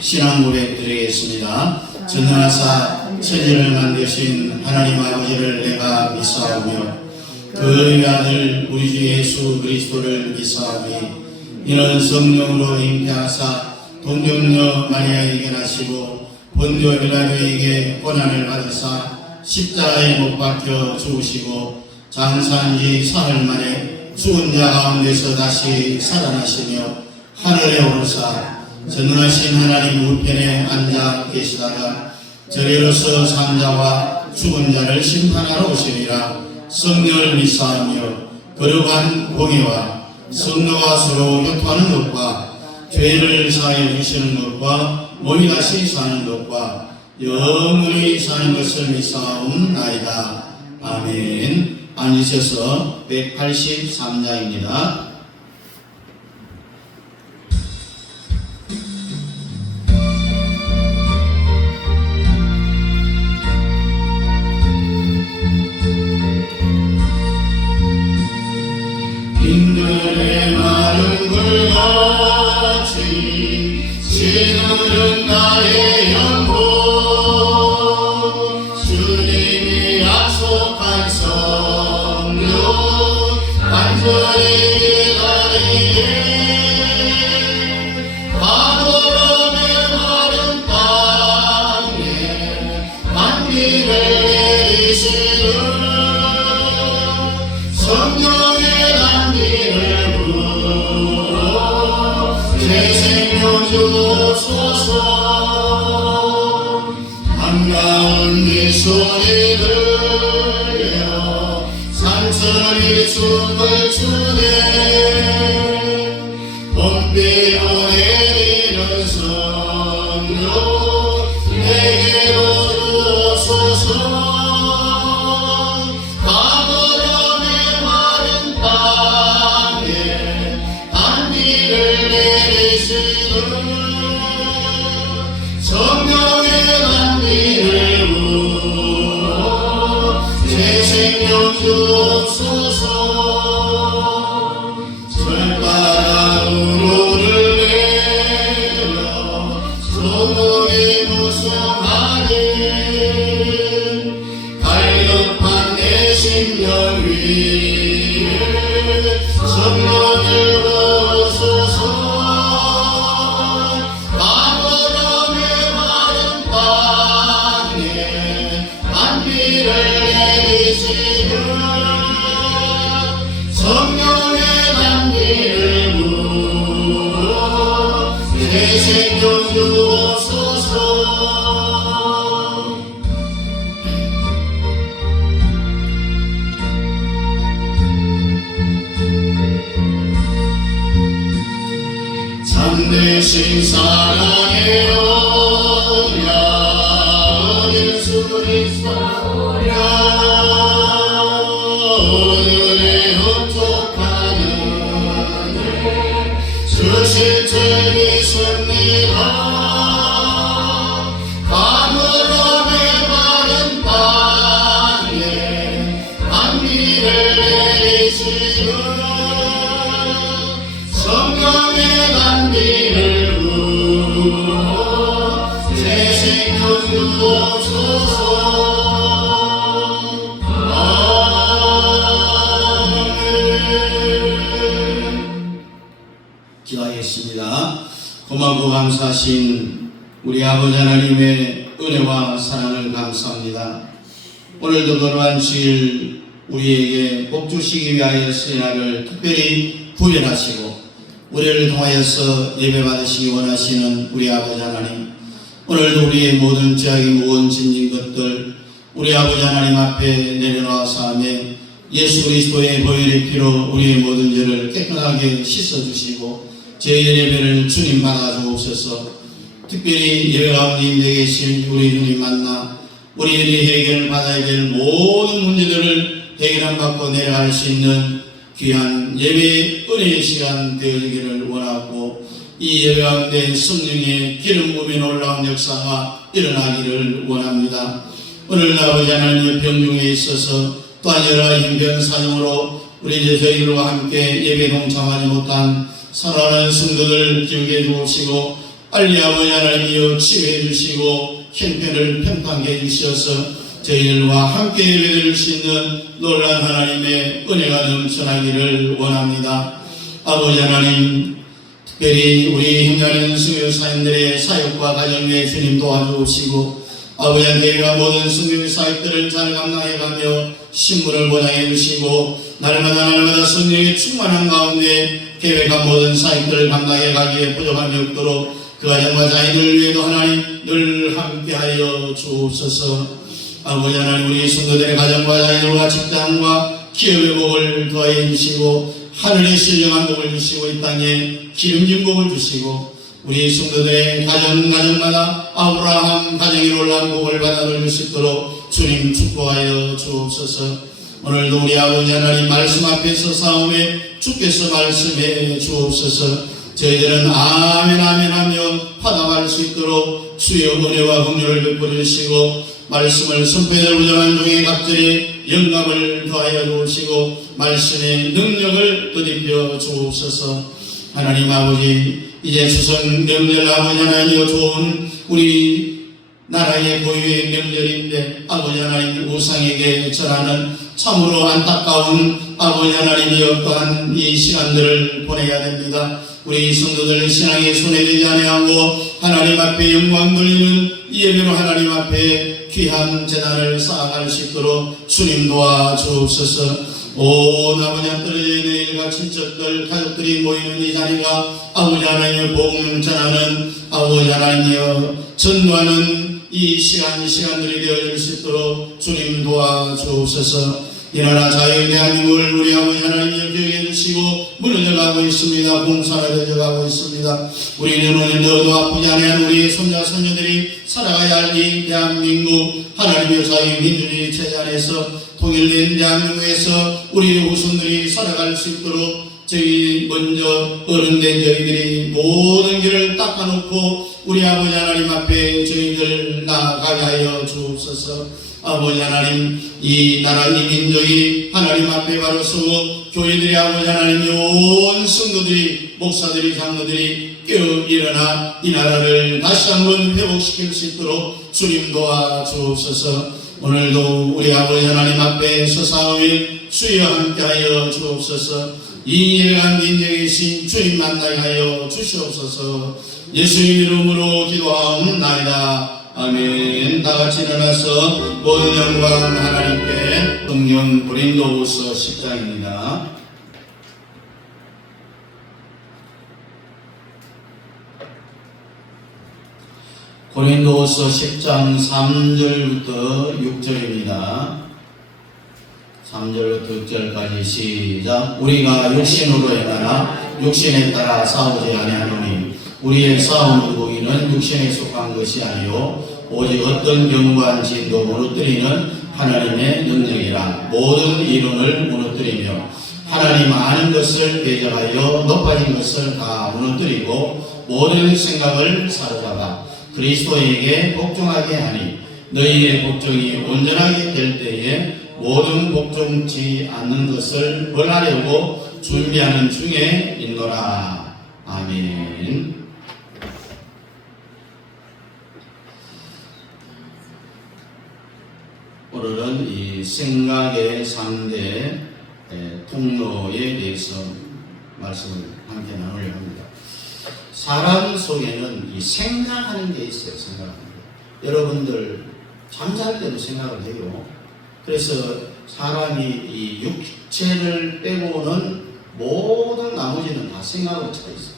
신앙 고백 드리겠습니다. 전능하사 천지를 만드신 하나님 아버지를 내가 믿사오며 그 아들 우리 주 예수 그리스도를 믿사오니 이는 성령으로 잉태하사 동정녀 마리아에게 나시고 본디오 빌라도에게 고난을 받으사 십자가에 못 박혀 죽으시고 장사한 지 사흘 만에 죽은 자 가운데서 다시 살아나시며 하늘에 오르사 전능하신 하나님 우편에 앉아 계시다가 저리로서 산자와 죽은 자를 심판하러 오시리라. 성령을 믿사하며 거룩한 공의와 성령과 서로 교통하는 것과 죄를 사하여 주시는 것과 몸이 다시 사는 것과 영원히 사는 것을 믿사옵나이다. 아멘. 앉으셔서 183장입니다. 빈들의 마른 굴같이 지느른 나의 영혼 주님이 약속한 성령 간절히 기다리네 바보람의 마른 땅에 만비를 내리시는 성령의 주소서 반가운 네 소리 들려 산천이 춤을 추네 봄비로 내리는 성령 내게로 주소서 바보람의 마른 땅에 단비를 내리시는 성령의 단비를 부어 새 생명 주옵소서 철가락으로를 내려 소목이 무성하니 갈급한 내 심령 위에 성령을 부어소서 성령의 단비를 부어 새 생명 주옵소서 참되신 사랑의 오냐 예수 그리스도야 실체이 있습니다. 가물음의 마른 땅에 단비를 내리시는 성령의 단비를 부어 새 생명 주옵소서 기도하겠습니다. 고마고 감사하신 우리 아버지 하나님의 은혜와 사랑을 감사합니다. 오늘도 거룩한 주일 우리에게 복 주시기 위하여 신약을 특별히 구별하시고 우리를 통하여서 예배 받으시기 원하시는 우리 아버지 하나님, 오늘도 우리의 모든 죄악이 무거운 짐진 것들 우리 아버지 하나님 앞에 내려놓아서 하며 예수 그리스도의 보혈의 피로 우리의 모든 죄를 깨끗하게 씻어주시고 저희 예배를 주님 받아 주옵소서. 특별히 예배 가운데 임재 계신 우리 주님 만나 우리들이 해결을 받아야 될 모든 문제들을 해결함 받고 내려갈 수 있는 귀한 예배 은혜의 시간 되어지기를 원하고 이 예배 가운데 성령의 기름 부음이 놀라운 역사가 일어나기를 원합니다. 오늘 아버지 하나님의 병중에 있어서 또한 여러 힘든 사정으로 우리 저희들과 함께 예배 동참하지 못한 사랑하는 성도들 기억해 주옵시고 빨리 아버지 하나님이여 치유해 주시고 형편을 평탄하게 해주셔서 저희들과 함께 예배드릴 수 있는 놀라운 하나님의 은혜가 넘쳐나기를 원합니다. 아버지 하나님, 특별히 우리 형제자매 선교사님들의 사역과 가정에 주님 도와주시고 아버지 하나님과 모든 선교 사역들을 잘 감당해가며 신분을 보장해 주시고 날마다 성령의 충만한 가운데 계획한 모든 사역들을 감당해 가기에 부족함이 없도록 그 가정과 자녀들 위에도 하나님 늘 함께하여 주옵소서. 아버지 하나님, 우리 성도들의 가정과 자녀들과 직장과 기업의 복을 더해 주시고 하늘의 신령한 복을 주시고 이 땅에 기름진 복을 주시고 우리 성도들의 가정마다 아브라함 가정이 놀라운 복을 받아들일 수 있도록 주님 축복하여 주옵소서. 오늘도 우리 아버지 하나님 말씀 앞에서 싸움에 주께서 말씀해 주옵소서. 저희들은 아멘 하며 화답할 수 있도록 주의 은혜와 긍휼을 베풀어 주시고 말씀을 선포해드리고 부정한 중에 갑절에 영감을 더하여 주시고 말씀의 능력을 더입혀 주옵소서. 하나님 아버지, 이제 추석 명절 아버지 하나님이여 좋은 우리 나라의 고유의 명절인데 아버지 하나님 우상에게 절하는 참으로 안타까운 아버지 하나님이여 또한 이 시간들을 보내야 됩니다. 우리 성도들 신앙에 손해되지 아니하고 하나님 앞에 영광 돌리는 예배로 하나님 앞에 귀한 재단을 쌓아갈 수 있도록 주님 도와주옵소서. 온 아버지 떨어져 있는 일가 친척들 가족들이 모이는 이 자리가 아버지 하나님의 복음 전하는 아버지 하나님이여 전도하는 이 시간들이 되어질 수 있도록 주님 도와주옵소서. 이 나라 자유의 대한민국을 우리 아버지 하나님이 기억해 주시고 무너져가고 있습니다. 공사되어가고 있습니다. 우리는 오늘도 아프지 않은 우리 손자 손녀들이 살아가야 할 이 대한민국 하나님의 자유민주주의 체제 안에서 통일된 대한민국에서 우리 후손들이 살아갈 수 있도록 저희 먼저 어른된 저희들이 모든 길을 닦아놓고 우리 아버지 하나님 앞에 저희들 나아가게 하여 주옵소서. 아버지 하나님, 이 나라 이 민족이 하나님 앞에 바로 서고 교회들이 아버지 하나님 온 성도들이 목사들이 장로들이 깨어 일어나 이 나라를 다시 한번 회복시킬 수 있도록 주님 도와주옵소서. 오늘도 우리 아버지 하나님 앞에 서사오에 주여 함께하여 주옵소서. 이 예배한 민족이신 주님 만나게 하여 주시옵소서. 예수님 이름으로 기도하옵나이다. 아멘. 다같이 일어나서 모든 영광 하나님께. 성경 고린도후서 10장입니다. 고린도후서 10장 3절부터 6절입니다. 3절부터 6절까지 시작. 우리가 육신으로 행하나 육신에 따라 싸우지 아니하노니 우리의 싸움 무기는 육신에 속한 것이 아니요 오직 어떤 견고한 진도 무너뜨리는 하나님의 능력이라. 모든 이론을 무너뜨리며 하나님 아는 것을 배제하여 높아진 것을 다 무너뜨리고 모든 생각을 사로잡아 그리스도에게 복종하게 하니 너희의 복종이 온전하게 될 때에 모든 복종치 않는 것을 벌하려고 준비하는 중에 있노라. 아멘. 오늘은 이 생각의 3대 통로에 대해서 말씀을 함께 나누려 합니다. 사람 속에는 이 생각하는 게 있어요. 생각하는 게. 여러분들 잠잘 때도 생각을 해요. 그래서 사람이 이 육체를 빼고는 모든 나머지는 다 생각으로 차 있어요.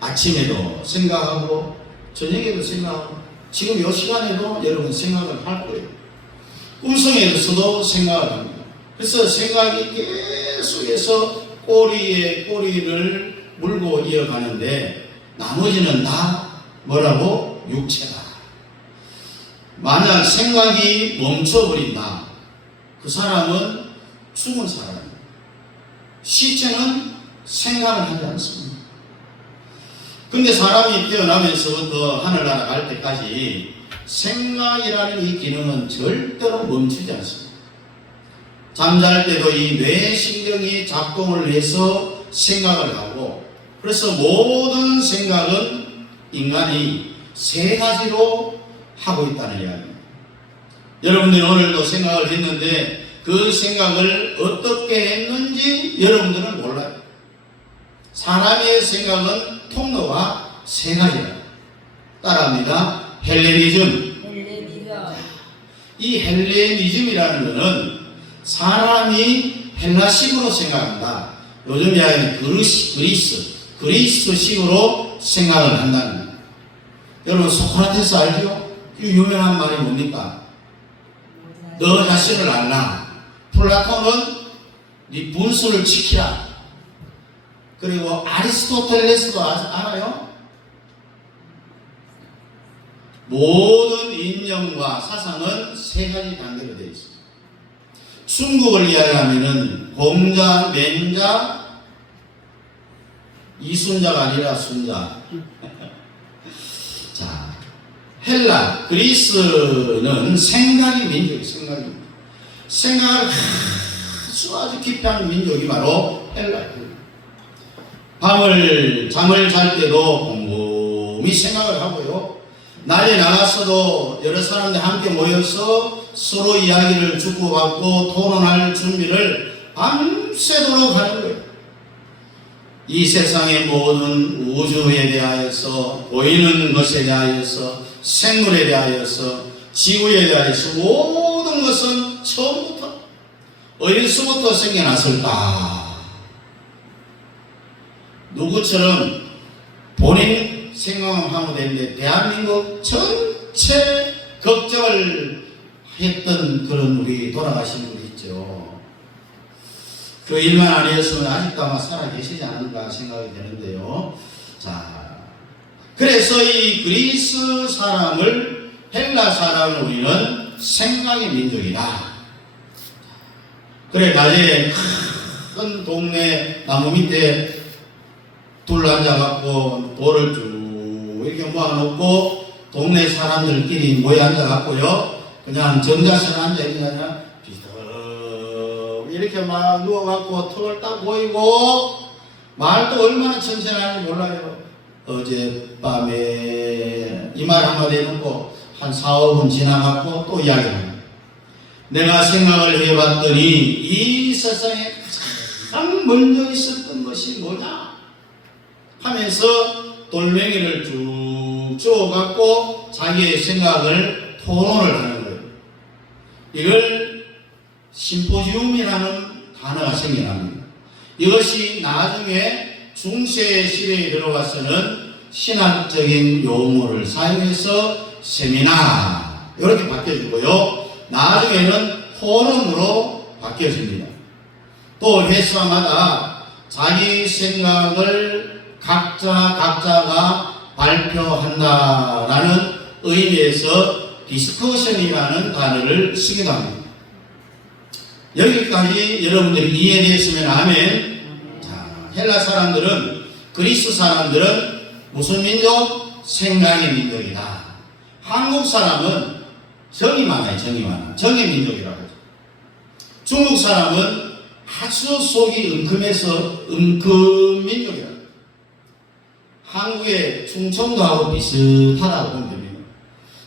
아침에도 생각하고 저녁에도 생각하고 지금 이 시간에도 여러분 생각을 할 거예요. 꿈속에서도 생각을 합니다. 그래서 생각이 계속해서 꼬리에 꼬리를 물고 이어가는데 나머지는 다 뭐라고? 육체다. 만약 생각이 멈춰버린다. 그 사람은 죽은 사람입니다. 시체는 생각을 하지 않습니다. 근데 사람이 태어나면서부터 하늘나라 갈 때까지 생각이라는 이 기능은 절대로 멈추지 않습니다. 잠잘 때도 이 뇌신경이 작동을 해서 생각을 하고, 그래서 모든 생각은 인간이 세 가지로 하고 있다는 이야기입니다. 여러분들은 오늘도 생각을 했는데 그 생각을 어떻게 했는지 여러분들은 몰라요. 사람의 생각은 통로가 세 가지다. 따라합니다. 헬레니즘. 이 헬레니즘이라는 것은 사람이 헬라식으로 생각한다. 요즘 이야기는 그리스식으로 생각을 한다는 거예요. 여러분 소크라테스 알죠? 이 유명한 말이 뭡니까? 너 자신을 알라. 플라톤은 네 분수를 지키라. 그리고 아리스토텔레스도 알아요? 모든 인정과 사상은 세 가지 단계로 되어 있습니다. 중국을 이야기하면은 공자, 맹자, 이순자가 아니라 순자. 자, 헬라, 그리스는 생각의 민족이에요. 생각을 아주 깊이 하는 민족이 바로 헬라예요. 잠을 잘 때도 곰곰이 생각을 하고요. 날에 나가서도 여러 사람들 함께 모여서 서로 이야기를 주고받고 토론할 준비를 밤새도록 하는 거예요. 이 세상의 모든 우주에 대하여서, 보이는 것에 대하여서, 생물에 대하여서, 지구에 대하여서 모든 것은 처음부터 어디서부터 생겨났을까? 누구처럼 본인 생각만 하면 되는데 대한민국 전체 걱정을 했던 그런 우리 돌아가신 분 있죠. 그 일만 아니었으면 아직도 아마 살아계시지 않을까 생각이 되는데요. 자, 그래서 이 그리스 사람을, 헬라 사람을 우리는 생각의 민족이다. 그래, 낮에 큰 동네 나무 밑에 둘러앉아갖고 돌을 쭉 이렇게 모아놓고 동네 사람들끼리 모여 앉아갖고요, 그냥 정자세에 앉아있는 게 아니라 비슷 이렇게 막 누워갖고 턱을 딱 보이고 말도 얼마나 천천하는지 몰라요. 어젯밤에 이 말 한마디 해놓고 한 4, 5분 지나갖고 또 이야기를 합니다. 내가 생각을 해봤더니 이 세상에 가장 먼저 있었던 것이 뭐냐 하면서 돌멩이를 쭉 주워갖고 자기의 생각을 토론을 하는 거예요. 이걸 심포지움이라는 단어가 생겨납니다. 이것이 나중에 중세 시대에 들어가서는 신학적인 용어를 사용해서 세미나 이렇게 바뀌어지고요. 나중에는 포럼으로 바뀌어집니다. 또 회사마다 자기 생각을 각자가 발표한다라는 의미에서 디스커션이라는 단어를 쓰기도 합니다. 여기까지 여러분들이 이해되었으면 아멘. 자, 헬라 사람들은, 그리스 사람들은 무슨 민족? 생각의 민족이다. 한국 사람은 정이 많아요. 정의 민족이라고 하죠. 중국 사람은 아주 속이 은큼해서 은큼 민족이라고 해요. 한국의 충청도하고 비슷하다고 보면 됩니다.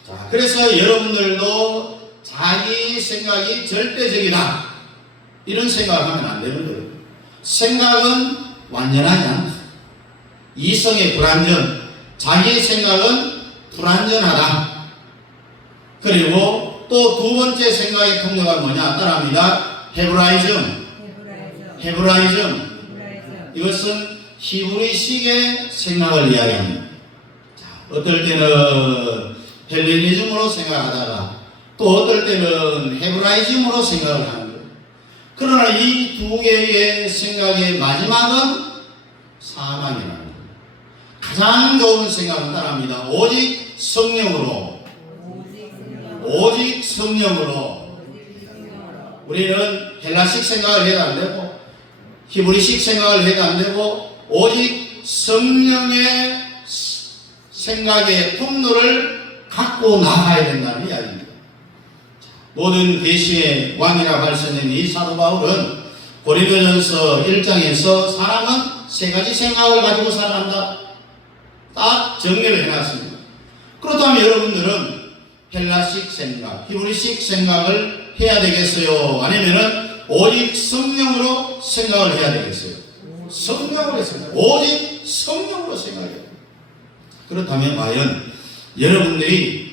자, 그래서 여러분들도 자기 생각이 절대적이다, 이런 생각을 하면 안 되는 거예요. 생각은 완전하지 않다. 이성의 불완전, 자기의 생각은 불완전하다. 그리고 또 두 번째 생각의 통로가 뭐냐? 따라합니다. 헤브라이즘. 이것은 히브리식의 생각을 이야기합니다. 자, 어떨 때는 헬레니즘으로 생각하다가 또 어떨 때는 헤브라이즘으로 생각을 하는 거예요. 그러나 이 두 개의 생각의 마지막은 사망이라는 거예요. 가장 좋은 생각은 따라합니다. 오직 성령으로. 우리는 헬라식 생각을 해도 안 되고 히브리식 생각을 해도 안 되고 오직 성령의 생각의 통로를 갖고 나가야 된다는 이야기입니다. 모든 계시의 왕이라 발전된 이 사도 바울은 고린도전서 1장에서 사람은 세 가지 생각을 가지고 살아간다. 딱 정리를 해놨습니다. 그렇다면 여러분들은 헬라식 생각, 히브리식 생각을 해야 되겠어요? 아니면은 오직 성령으로 생각을 해야 되겠어요? 성령으로 생각, 오직 성령으로 생각해야 돼요. 그렇다면 과연 여러분들이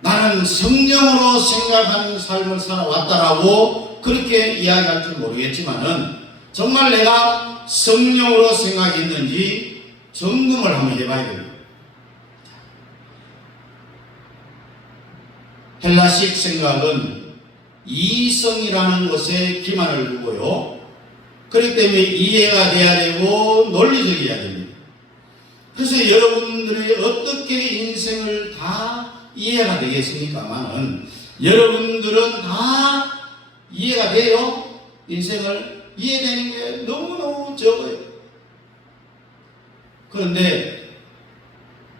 나는 성령으로 생각하는 삶을 살아왔다라고 그렇게 이야기할지 모르겠지만은 정말 내가 성령으로 생각했는지 점검을 한번 해봐야 됩니다. 헬라식 생각은 이성이라는 것에 기반을 두고요. 그렇기 때문에 이해가 돼야 되고 논리적이어야 됩니다. 그래서 여러분들이 어떻게 인생을 다 이해가 되겠습니까만은 여러분들은 다 이해가 돼요. 인생을 이해되는 게 너무너무 적어요. 그런데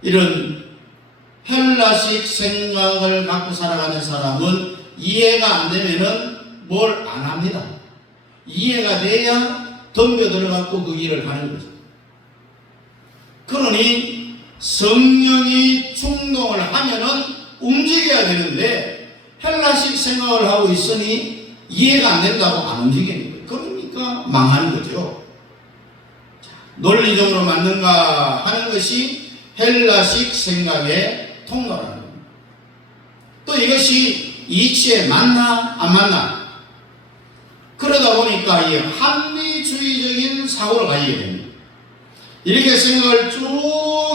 이런 헬라식 생각을 갖고 살아가는 사람은 이해가 안 되면은 뭘 안 합니다. 이해가 돼야 덤벼들어갖고 그 일을 하는 거죠. 그러니 성령이 충동을 하면은 움직여야 되는데 헬라식 생각을 하고 있으니 이해가 안 된다고 안 움직이는 거예요. 그러니까 망하는 거죠. 논리적으로 맞는가 하는 것이 헬라식 생각의 통로라는 겁니다. 또 이것이 이치에 맞나 안 맞나, 그러다 보니까 이 합리주의적인 사고를 가지게 됩니다. 이렇게 생각을 쭉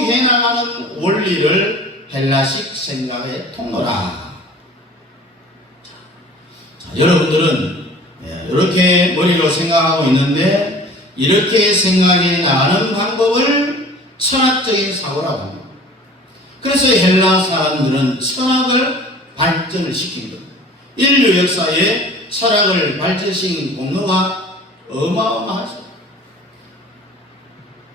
해나가는 원리를 헬라식 생각의 통로라. 자, 여러분들은 이렇게 머리로 생각하고 있는데 이렇게 생각해 나가는 방법을 철학적인 사고라고 합니다. 그래서 헬라 사람들은 철학을 발전을 시킨 겁니다. 인류 역사에 철학을 발전시킨 공로가 어마어마하죠.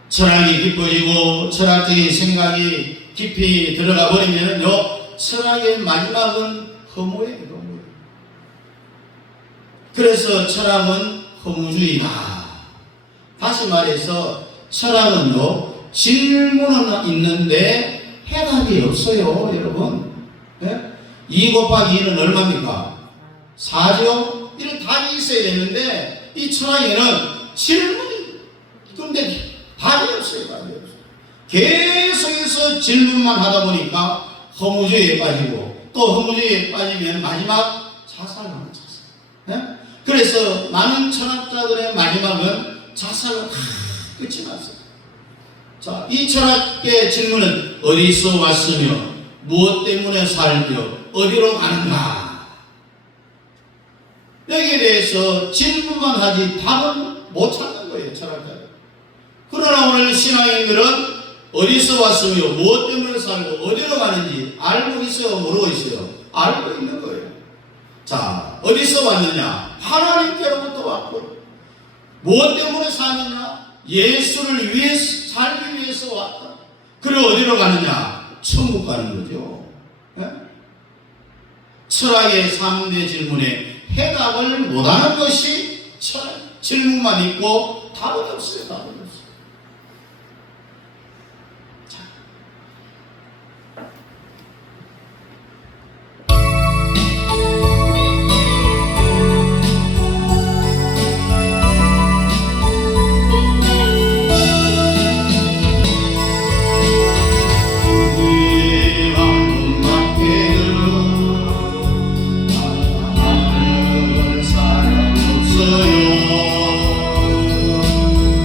철학이 깊어지고 철학적인 생각이 깊이 들어가 버리면요, 철학의 마지막은 허무예요. 허무. 그래서 철학은 허무주의다. 다시 말해서 철학은요, 질문은 있는데 해답이 없어요, 여러분. 네? 2 곱하기 2는 얼마입니까? 4죠? 이런 답이 있어야 되는데 이 철학에는 질문이, 근데 답이 없어요. 답이 없어요. 계속해서 질문만 하다 보니까 허무주의에 빠지고 또 허무주의에 빠지면 마지막 자살하는 자살. 네? 그래서 많은 철학자들의 마지막은 자살로 다 끝이 났어요. 자, 이 철학의 질문은 어디서 왔으며 무엇 때문에 살며 어디로 가는가? 여기에 대해서 질문만 하지 답은 못 찾는 거예요, 철학자들. 그러나 오늘 신앙인들은 어디서 왔으며 무엇 때문에 살고 어디로 가는지 알고 있어요, 모르고 있어요? 알고 있는 거예요. 자, 어디서 왔느냐? 하나님께로부터 왔고, 무엇 때문에 사느냐? 예수를 위해서, 살기 위해서 왔다. 그리고 어디로 가느냐? 천국 가는 거죠. 네? 철학의 3대 질문에 해답을 못하는 것이 철학. 질문만 있고 답은 없어요. 답은 없어요.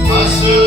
가슴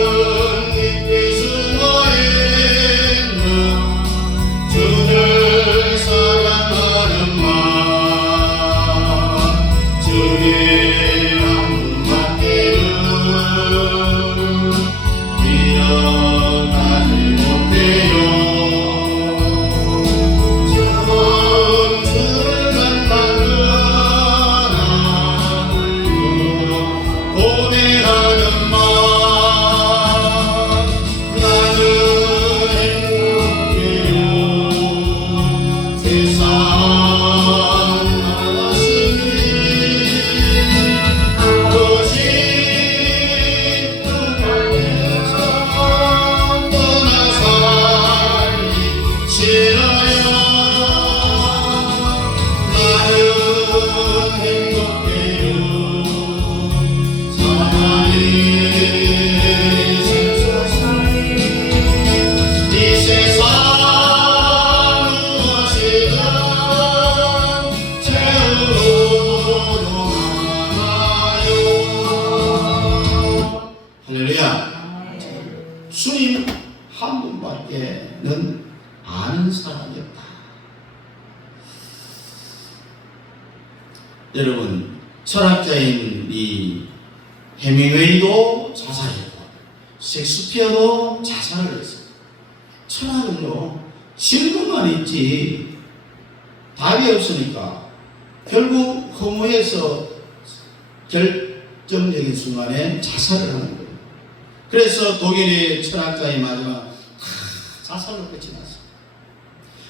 많은 사람이었다. 여러분, 철학자인 이 해밍웨이도 자살했고 셰익스피어도 자살을 했어요. 철학은요, 질문만 있지 답이 없으니까 결국 허무해서 결정적인 순간에 자살을 하는 거예요. 그래서 독일의 철학자의 마지막 자살로 끝이 났어요.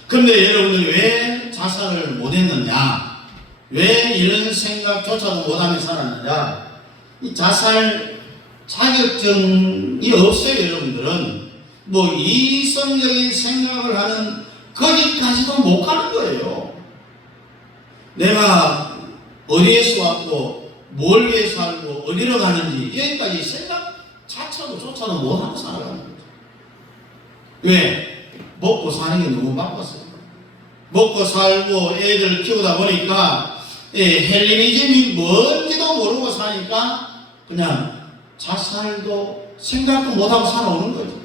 그런데 여러분들 왜 자살을 못했느냐? 왜 이런 생각조차도 못하며 살았느냐? 이 자살 자격증이 없어요. 여러분들은 뭐 이성적인 생각을 하는 거기까지도 못 가는 거예요. 내가 어디에서 왔고 뭘 위해 살고 어디로 가는지 여기까지 생각 자체조차도 못하고 살아가는 거죠. 왜? 먹고 사는 게 너무 바빴어요. 먹고 살고 애들 키우다 보니까 헬리니즘이 뭔지도 모르고 사니까 그냥 자살도 생각도 못하고 살아오는 거죠.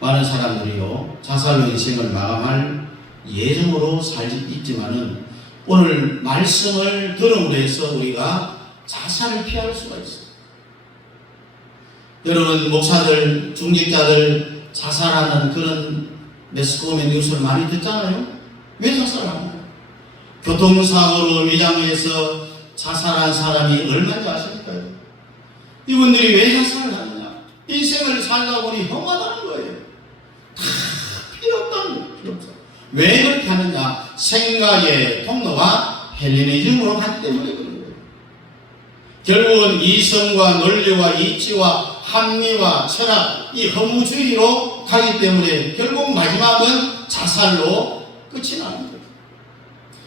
많은 사람들이요, 자살로 인생을 마감할 예정으로 살지 있지만은 오늘 말씀을 들음으로 해서 우리가 자살을 피할 수가 있어요. 여러분, 목사들, 중직자들 자살하는 그런 매스컴의 뉴스를 많이 듣잖아요. 왜 자살하나요? 교통사고로 위장해서 자살한 사람이 얼마인지 아십니까? 이분들이 왜 자살을 하느냐? 인생을 살다 보니 험하다는 거예요. 다 필요 없다는 필요 없어. 왜 그렇게 하느냐? 생각의 통로가 헬레니즘으로 가기 때문에 그런 거예요. 결국은 이성과 논리와 이치와 합리와 철학, 이 허무주의로 가기 때문에 결국 마지막은 자살로 끝이 나는 거예요.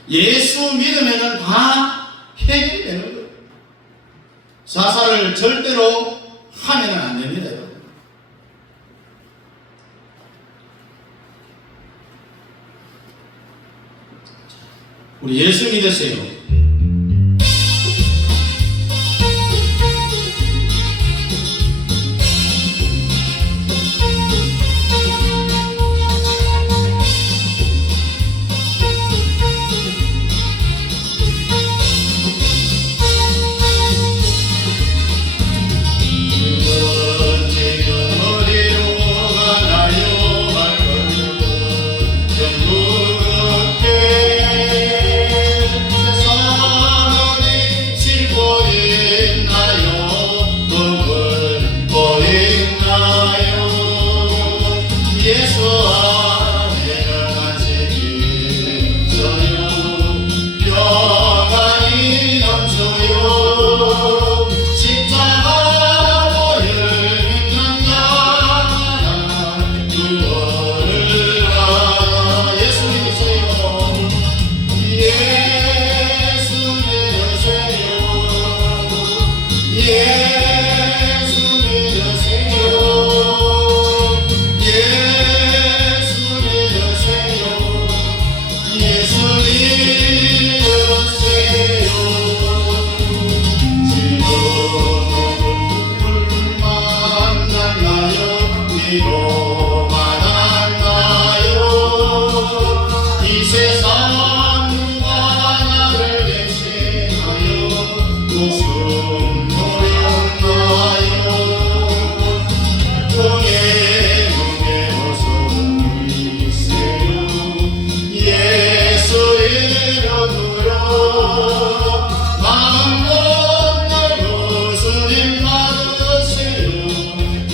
예수 믿으면 다 해결되는 거예요. 자살을 절대로 하면 안 됩니다, 여러분. 우리 예수 믿으세요.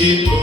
믿고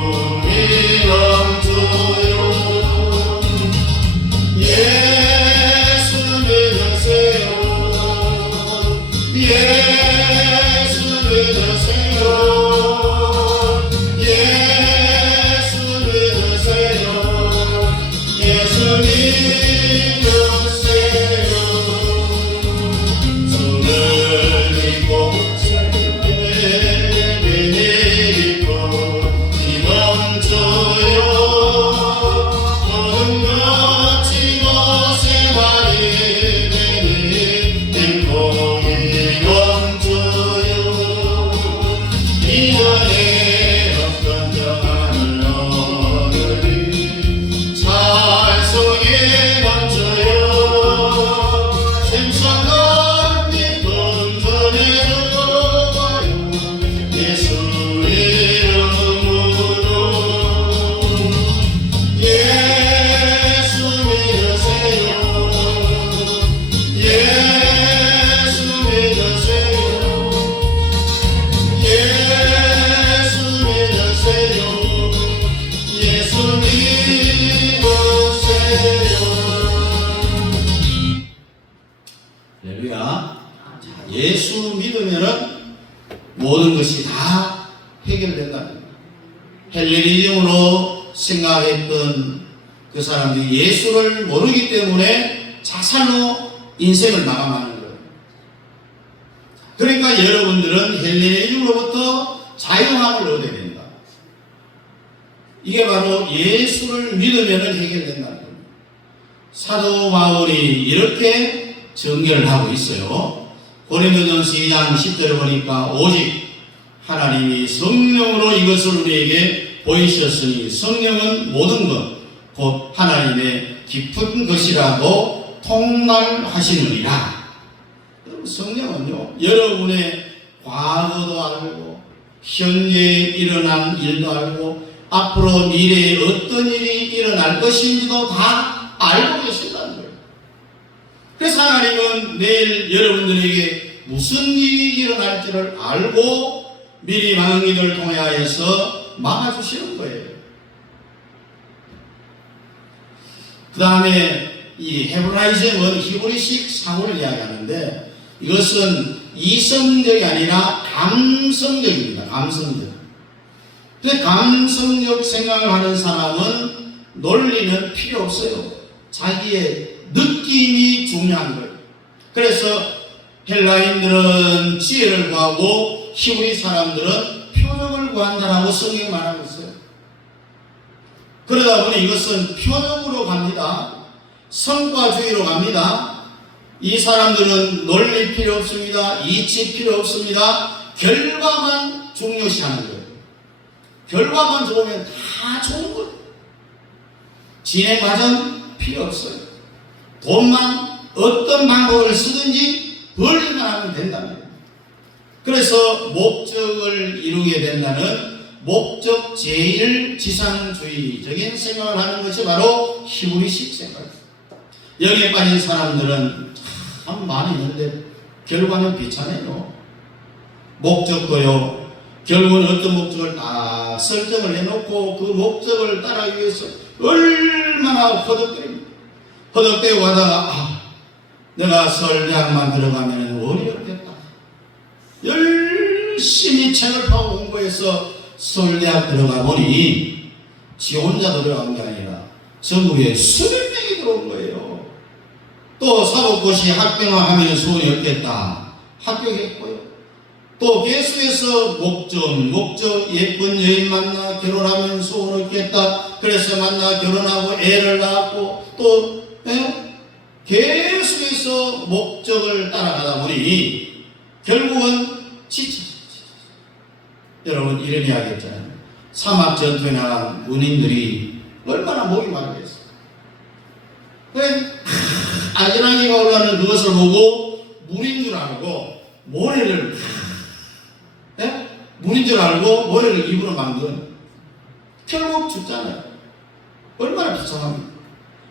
헬레니즘으로 생각했던 그 사람들이 예수를 모르기 때문에 자살로 인생을 마감하는 거예요. 그러니까 여러분들은 헬레니즘으로부터 자유함을 얻어야 된다. 이게 바로 예수를 믿으면 해결된다는 겁니다. 사도 바울이 이렇게 정결을 하고 있어요. 고린도전서 2장 10절을 보니까 오직 하나님이 성령으로 이것을 우리에게 보이셨으니 성령은 모든 것 곧 하나님의 깊은 것이라고 통달하시느니라. 성령은요, 여러분의 과거도 알고 현재에 일어난 일도 알고 앞으로 미래에 어떤 일이 일어날 것인지도 다 알고 계신다는 거예요. 그래서 하나님은 내일 여러분들에게 무슨 일이 일어날지를 알고 미리 망언이들 통하여서 막아주시는 거예요. 그 다음에 이 헤브라이즘은 히브리식 사고를 이야기하는데 이것은 이성적이 아니라 감성적입니다. 감성적. 근데 감성적 생각을 하는 사람은 논리는 필요 없어요. 자기의 느낌이 중요한 거예요. 그래서 헬라인들은 지혜를 구하고 히브리 사람들은 표적을 구한다라고 성경이 말하고 있어요. 그러다 보니 이것은 표적으로 갑니다. 성과주의로 갑니다. 이 사람들은 논리 필요 없습니다. 이치 필요 없습니다. 결과만 중요시하는 거예요. 결과만 좋으면 다 좋은 거예요. 진행 과정 필요 없어요. 돈만 어떤 방법을 쓰든지 벌기만 하면 된다는 거예요. 그래서 목적을 이루게 된다는 목적 제일 지상주의적인 생각을 하는 것이 바로 히브리식 생각입니다. 여기에 빠진 사람들은 참 많이 있는데 결과는 비참해요. 목적도요, 결국은 어떤 목적을 다 설정을 해놓고 그 목적을 따라가기 위해서 얼마나 허덕거립니다. 허덕대고 가다가 내가 서울대학만 들어가면 어렵겠다. 열심히 책을 파고 공부해서 서울대학 들어가 보니 지 혼자 들어간 게 아니라 전국에 수백 명이 들어온 거예요. 또 사법고시 합격하면 소원이 없겠다. 합격했고요. 또 개수에서 목적 예쁜 여인 만나 결혼하면 소원 없겠다. 그래서 만나 결혼하고 애를 낳았고 또 개수에서 목적을 따라가다 보니 결국은 지쳐. 여러분 이런 이야기 했잖아요. 사막전투에 나간 군인들이 얼마나 목이 마르겠어요. 그래 아지랑이가 올라오는 그것을 보고 문인 줄 알고 모래를 문인 줄 알고 모래를 입으로 만든 결국 죽잖아요. 얼마나 비참합니까?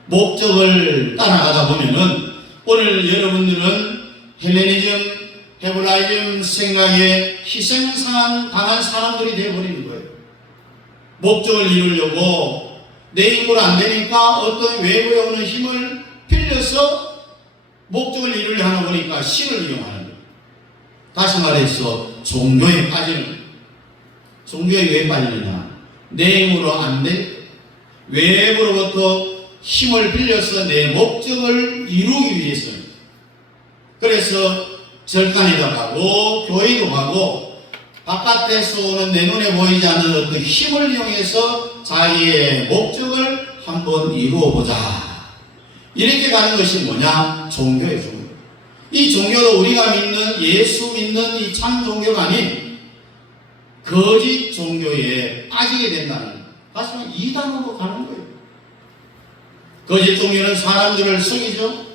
목적을 따라가다 보면은 오늘 여러분들은 헬레니즘 헤브라이즘 생각에 희생상 당한 사람들이 되어버리는 거예요. 목적을 이루려고 내 힘으로 안 되니까 어떤 외부에 오는 힘을 빌려서 목적을 이루려 하다 보니까 신을 이용하는 거예요. 다시 말해서 종교에 빠지는 거예요. 종교에 왜 빠지느냐? 내 힘으로 안 돼. 외부로부터 힘을 빌려서 내 목적을 이루기 위해서입니다. 그래서 절간에도 가고 교회도 가고 바깥에서 오는 내 눈에 보이지 않는 어떤 힘을 이용해서 자기의 목적을 한번 이루어보자. 이렇게 가는 것이 뭐냐? 종교예요. 종교. 이 종교도 우리가 믿는 예수 믿는 이 참 종교가 아닌 거짓 종교에 빠지게 된다는 사실은 이단으로 가는 거예요. 거짓 종교는 사람들을 속이죠.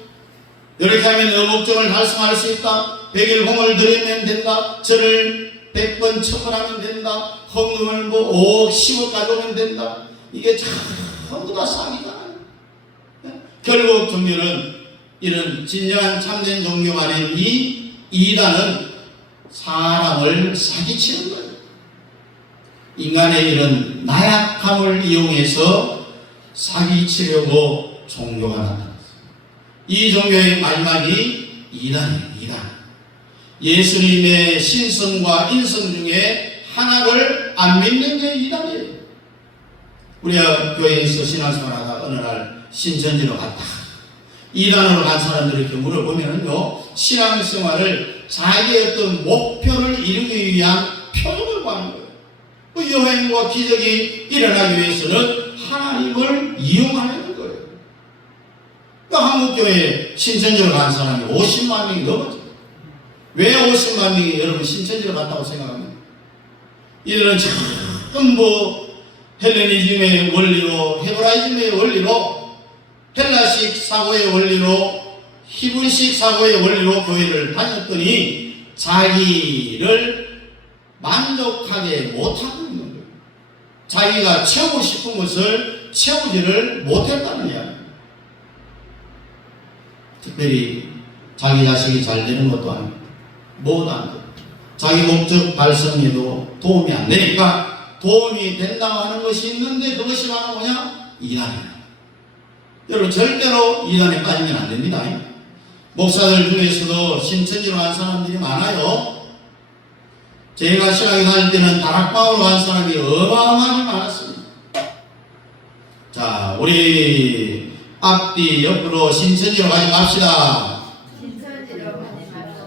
이렇게 하면 너 목적을 달성할 수 있다. 100일 공을 들이면 된다. 저를 100번 처벌하면 된다. 헌금을 5억 10억 가져오면 된다. 이게 전부 다 사기잖아요. 결국 종교는 이런 진정한 참된 종교가 아닌 이 이단은 사람을 사기치는 거예요. 인간의 이런 나약함을 이용해서 사기치려고 종교가 나타났어요. 이 종교의 마지막이 이단이에요. 이단. 예수님의 신성과 인성 중에 하나를 안 믿는 게 이단이에요. 우리가 교회에서 신앙생활하다 어느 날 신천지로 갔다, 이단으로 간 사람들을 이렇게 물어보면요, 신앙생활을 자기의 어떤 목표를 이루기 위한 표적을 구하는 거예요. 그 여행과 기적이 일어나기 위해서는 하나님을 이용하려는 거예요. 그 한국교회 신천지로 간 사람이 50만 명이 넘었죠. 왜 50만 명이 여러분 신천지로 갔다고 생각합니까? 이들은 전부 헬레니즘의 원리로, 헤브라이즘의 원리로, 헬라식 사고의 원리로, 히브리식 사고의 원리로 교회를 다녔더니 자기를 만족하게 못하고 있는 거예요. 자기가 채우고 싶은 것을 채우지를 못했다는 이야기입니다. 특별히 자기 자식이 잘 되는 것도 아니고 뭐도 안 돼. 자기 목적 달성에도 도움이 안 되니까 도움이 된다고 하는 것이 있는데 그것이 바로 뭐냐? 이단이야. 여러분 절대로 이단에 빠지면 안 됩니다. 목사들 중에서도 신천지로 간 사람들이 많아요. 제가 신학교 다닐 때는 다락방으로 간 사람이 어마어마하게 많았습니다. 자, 우리 앞뒤 옆으로 신천지로 가지 맙시다.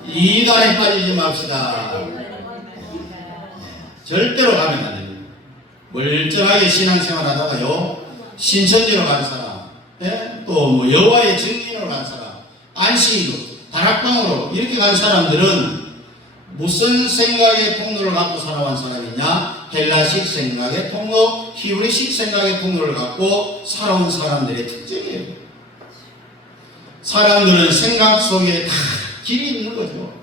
이단에 빠지지 맙시다. 절대로 가면 안 됩니다. 멀쩡하게 신앙생활 하다가요, 신천지로 간 사람, 또 뭐 여호와의 증인으로 간 사람, 안식으로, 다락방으로 이렇게 간 사람들은 무슨 생각의 통로를 갖고 살아온 사람이냐? 헬라식 생각의 통로, 히브리식 생각의 통로를 갖고 살아온 사람들의 특징이에요. 사람들은 생각 속에 다 길이 있는 거죠.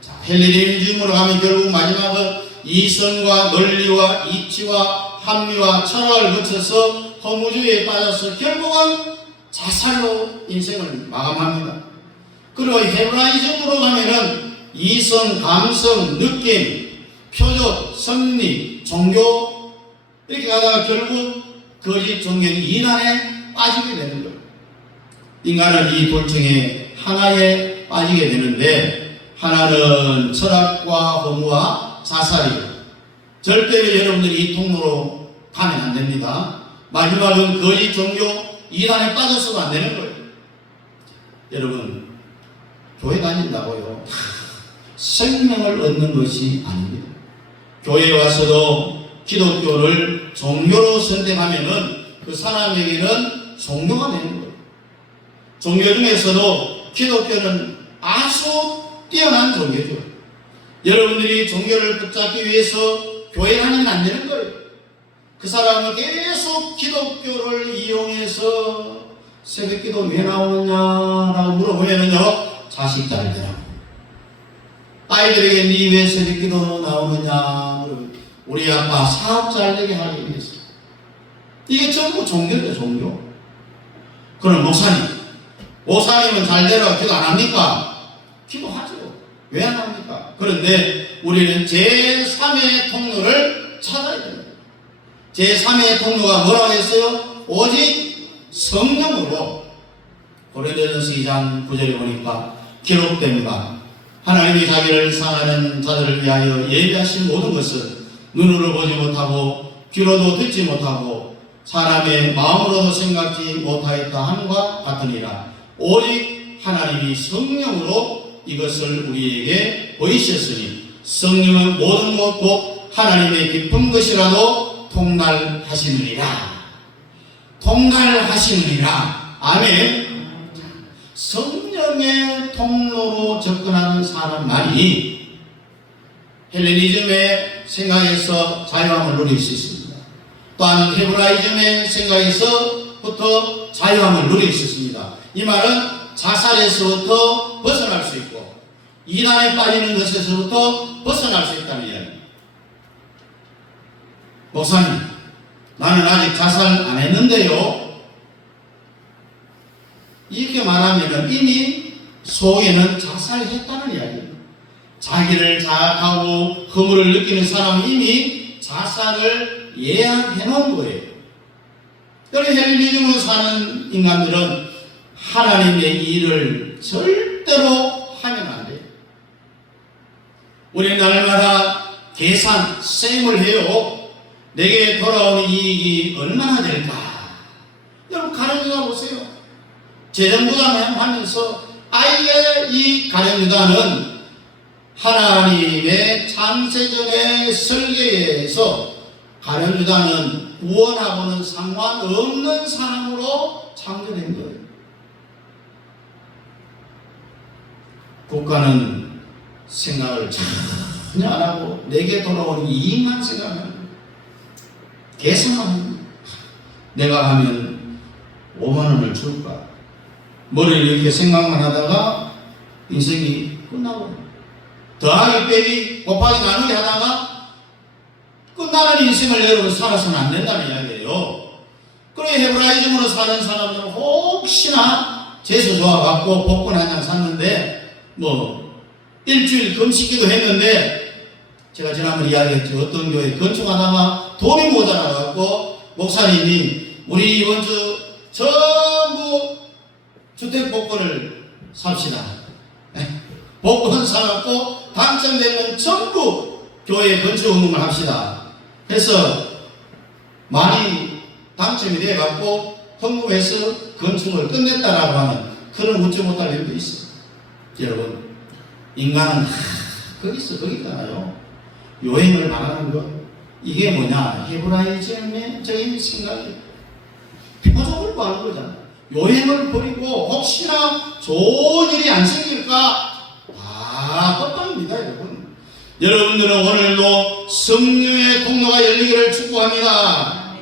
자, 헬레니즘으로 가면 결국 마지막은 이성과 논리와 이치와 합리와 철학을 거쳐서 허무주의에 빠져서 결국은 자살로 인생을 마감합니다. 그리고 헤브라이즘으로 가면은 이성, 감성, 느낌, 표적, 섭리, 종교 이렇게 가다가 결국 거짓 종교는 이단에 빠지게 되는 거예요. 인간은 이 둘 중에 하나에 빠지게 되는데, 하나는 철학과 허무와 자살이에요. 절대로 여러분들이 이 통로로 가면 안 됩니다. 마지막은 거짓 종교, 이단에 빠져서도 안 되는 거예요. 여러분, 교회 다닌다고요 생명을 얻는 것이 아닙니다. 교회에 와서도 기독교를 종교로 선택하면은 그 사람에게는 종교가 되는 거예요. 종교 중에서도 기독교는 아주 뛰어난 종교죠. 여러분들이 종교를 붙잡기 위해서 교회 다니면 안 되는 거예요. 그 사람은 계속 기독교를 이용해서 새벽기도 왜 나오느냐라고 물어보면은요, 자식 잘 되라고. 아이들에게 니 왜 새벽기도 나오느냐, 우리 아빠 사업 잘 되게 하기 위해서. 이게 전부 종교죠, 종교. 그럼 목사님은 잘 되라고 기도 안 합니까? 기도하죠. 왜 안 합니까? 그런데 우리는 제3의 통로를 찾아야 됩니다. 제3의 통로가 뭐라고 했어요? 오직 성령으로. 고린도전서 2장 9절에 보니까 기록됩니다. 하나님이 자기를 사랑하는 자들을 위하여 예비하신 모든 것을 눈으로 보지 못하고 귀로도 듣지 못하고 사람의 마음으로도 생각지 못하였다 함과 같으니라. 오직 하나님이 성령으로 이것을 우리에게 보이셨으니 성령은 모든 것 곧 하나님의 깊은 것이라도 통달하시느니라. 통달하시느니라. 아멘. 성령의 통로로 접근하는 사람만이 헬레니즘의 생각에서 자유함을 누릴 수 있습니다. 또한 헤브라이즘의 생각에서부터 자유함을 누릴 수 있습니다. 이 말은 자살에서부터 벗어날 수 있고 이단에 빠지는 것에서부터 벗어날 수 있다는 이야기입니다. 목사님, 나는 아직 자살 안 했는데요. 이렇게 말하면 이미 속에는 자살했다는 이야기입니다. 자기를 자학하고 허물을 느끼는 사람은 이미 자살을 예약해 놓은 거예요. 여러분, 헬레니즘으로 사는 인간들은 하나님의 일을 절대로 하면 안 돼요. 우리는 날마다 계산, 셈을 해요. 내게 돌아오는 이익이 얼마나 될까? 여러분 가룟유다 보세요. 재정부담 하면서 아예 이 가룟유다는 하나님의 창세전의 설계에서 가룟유다는 구원하고는 상관없는 사람으로 창조된 거예요. 국가는 생각을 전혀 안 하고 내게 돌아오는 이익만 생각합니다. 계산합니다. 내가 하면 5만 원을 줄까? 뭐를 이렇게 생각만 하다가 인생이 끝나고 더하기 빼기 곱하기 나누기 하다가 끝나는 인생을 여러분 살아서는 안 된다는 이야기예요. 그래 헤브라이즘으로 사는 사람들은 혹시나 재수 좋아갖고 복권 한 장 샀는데 일주일 금식기도 했는데 제가 지난번 이야기했죠. 어떤 교회 건축하다가 돈이 모자라갖고 목사님이 우리 이번 주 전부 주택복권을 삽시다. 복권 사갖고 당첨되면 전부 교회 건축 헌금을 합시다. 해서 많이 당첨이 돼갖고 헌금해서 건축을 끝냈다라고 하는 그런 웃지 못할 일도 있어요. 여러분 인간은 거기잖아요. 여행을 말하는 것 이게 뭐냐 헤브라이즘적인 생각이 표적을 구하는 거잖아. 여행을 버리고 혹시나 좋은 일이 안 생길까 헛방입니다. 여러분 여러분들은 오늘도 성령의 통로가 열리기를 축복합니다.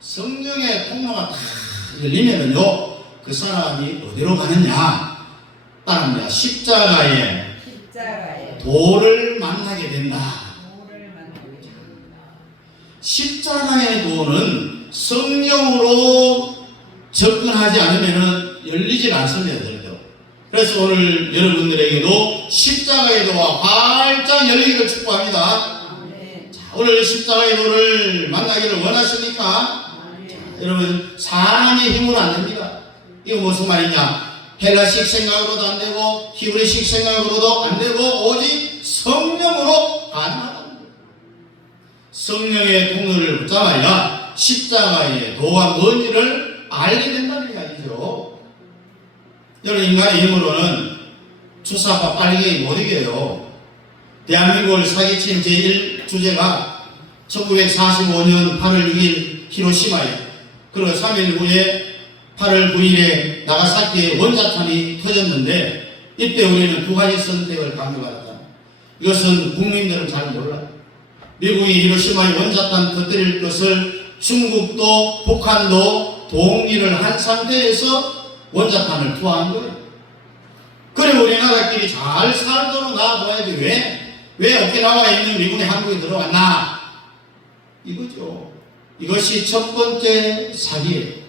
성령의 통로가 다 열리면은요 그 사람이 어디로 가느냐 따릅니다. 십자가에 도를 만나게 된다. 십자가의 도는 성령으로 접근하지 않으면 열리질 않습니다. 그래서 오늘 여러분들에게도 십자가의 도가 활짝 열리기를 축복합니다. 자, 오늘 십자가의 도를 만나기를 원하십니까? 자, 여러분 사람의 힘으로 안 됩니다. 이거 무슨 말이냐? 헬라식 생각으로도 안 되고 히브리식 생각으로도 안 되고 오직 성령으로 가능하다. 성령의 통로를 붙잡아야 십자가의 도가 뭔지를 알게 된다는 이야기죠. 여러분 인간의 힘으로는 주사파 빨갱이 못 이겨요. 대한민국을 사기친 제1주제가 1945년 8월 6일 히로시마에 그리고 3일 후에 8월 9일에 나가사키에 원자탄이 터졌는데 이때 우리는 두 가지 선택을 강요받았다. 이것은 국민들은 잘 몰라요. 미국이 히로시마에 원자탄 터뜨릴 것을 중국도 북한도 동의를 한 상태에서 원자탄을 투하한 거예요. 그래 우리나라끼리 잘 살도록 놔둬야지 왜 오키나와에 있는 미군이 한국에 들어왔나? 이거죠. 이것이 첫 번째 사기예요.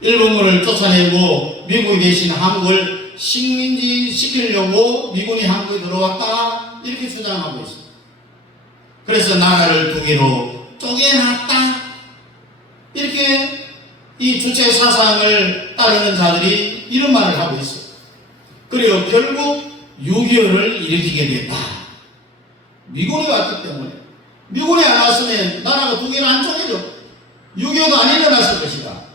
일본군을 쫓아내고 미국에 계신 한국을 식민지 시키려고 미군이 한국에 들어왔다 이렇게 주장하고 있습니다. 그래서 나라를 두 개로 쪼개놨다 이렇게 이 주체 사상을 따르는 자들이 이런 말을 하고 있어요. 그리고 결국 6.25를 일으키게 됐다. 미군이 왔기 때문에 미군이 안 왔으면 나라가 두 개는 안 쪼개져 6.25도 안 일어났을 것이다.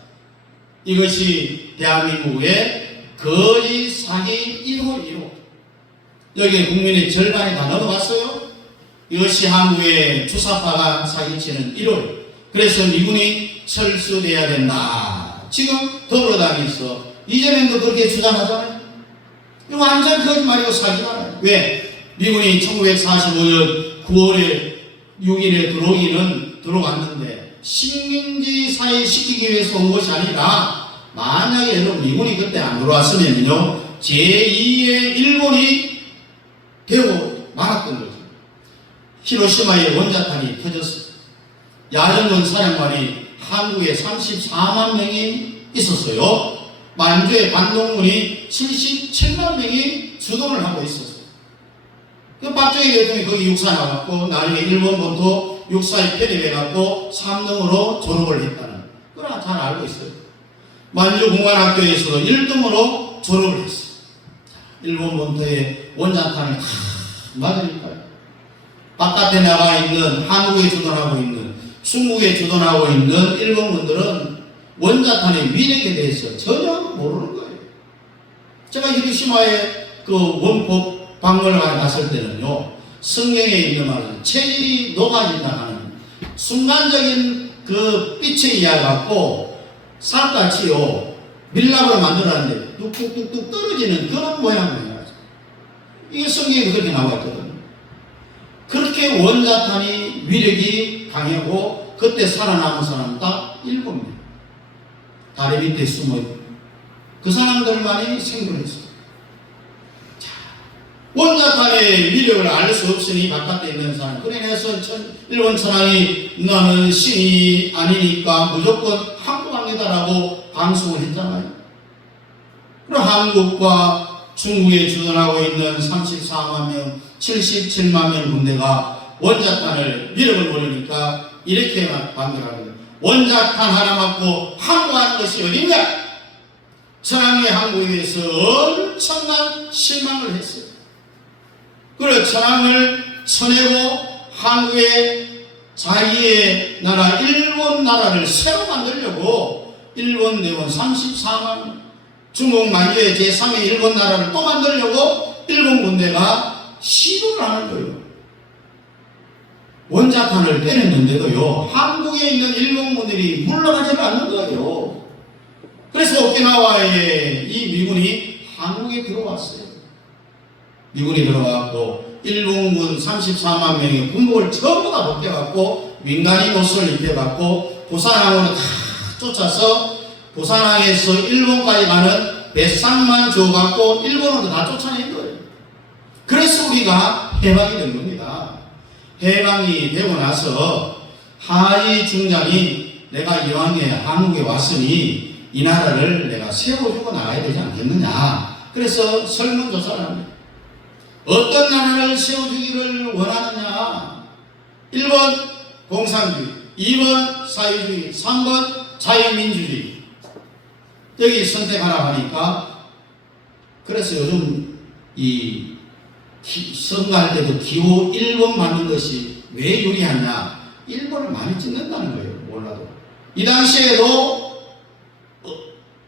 이것이 대한민국의 거짓 사기 1호 1호. 여기 국민의 절반이 다 넘어갔어요. 이것이 한국의 주사파가 사기치는 1호. 그래서 미군이 철수돼야 된다. 지금 더불어당에서 이재명도 그렇게 주장하잖아요. 이거 완전 거짓말이고 사기잖아요. 왜? 미군이 1945년 9월에 6일에 들어왔는데 식민지 사회 시키기 위해서 온 것이 아니라 만약에 여러분 미군이 그때 안 들어왔으면요 제2의 일본이 되고 말았던 거죠. 히로시마에 원자탄이 터졌어요. 야전군 사령관이 한국에 34만 명이 있었어요. 만주의 반동군이 77만 명이 주둔을 하고 있었어요. 그 박정희 대통령이 거기 육사 나갔고 나중에 일본 본토 육사에 편입해갖고 3등으로 졸업을 했다는 그러나 잘 알고 있어요. 만주공관학교에서도 1등으로 졸업을 했어요. 일본 본토에 원자탄을 다 맞으니까요. 바깥에 나가 있는 한국에 주둔하고 있는 중국에 주둔하고 있는 일본군들은 원자탄의 위력에 대해서 전혀 모르는 거예요. 제가 히로시마에 그 원폭 박물관에 갔을 때는요, 성경에 있는 말은 체질이 녹아진다 하는 순간적인 그 빛에 의해 갖고 삽같이요 밀랍으로 만들었는데 뚝뚝뚝뚝 떨어지는 그런 모양이에요. 이게 성경에 그렇게 나와 있거든요. 그렇게 원자탄이 위력이 강하고 그때 살아남은 사람 딱 7명. 다리 밑에 숨어 그 사람들만이 생존했어요. 원자탄의 위력을 알 수 없으니 바깥에 있는 사람, 그래서 일본 천황이 나는 신이 아니니까 무조건 한국 합니다라고 방송을 했잖아요. 그럼 한국과 중국에 주둔하고 있는 34만 명, 77만 명 군대가 원자탄을 위력을 모르니까 이렇게 반대하거든요. 원자탄 하나 맞고 항구하는 것이 어딨냐? 천황이 한국에 대해서 엄청난 실망을 했어요. 그리고 천황을 쳐내고 한국의 자기의 나라 일본 나라를 새로 만들려고 일본 내원 34만 중국 만주의 제3의 일본 나라를 또 만들려고 일본 군대가 시도를 하는 거예요. 원자탄을 때렸는데도요, 한국에 있는 일본 군들이 물러가지 않는 거예요. 그래서 오키나와에 이 미군이 한국에 들어왔어요. 미군이 들어와서 일본군 34만 명의 군복을 전부 다 벗겨갖고 민간인 옷을 입혀갖고 부산항으로 다 쫓아서 부산항에서 일본까지 가는 배상만 줘갖고 일본으로 다 쫓아낸 거예요. 그래서 우리가 해방이 된 겁니다. 해방이 되고 나서 하이 중장이 내가 이왕에 한국에 왔으니 이 나라를 내가 세워주고 나가야 되지 않겠느냐. 그래서 설문조사를 합니다. 어떤 나라를 세워주기를 원하느냐? 1번 공산주의, 2번 사회주의, 3번 자유민주주의. 여기 선택하라 하니까, 그래서 요즘 이 선거할 때도 기호 1번 받는 것이 왜 유리하냐? 1번을 많이 찍는다는 거예요. 몰라도. 이 당시에도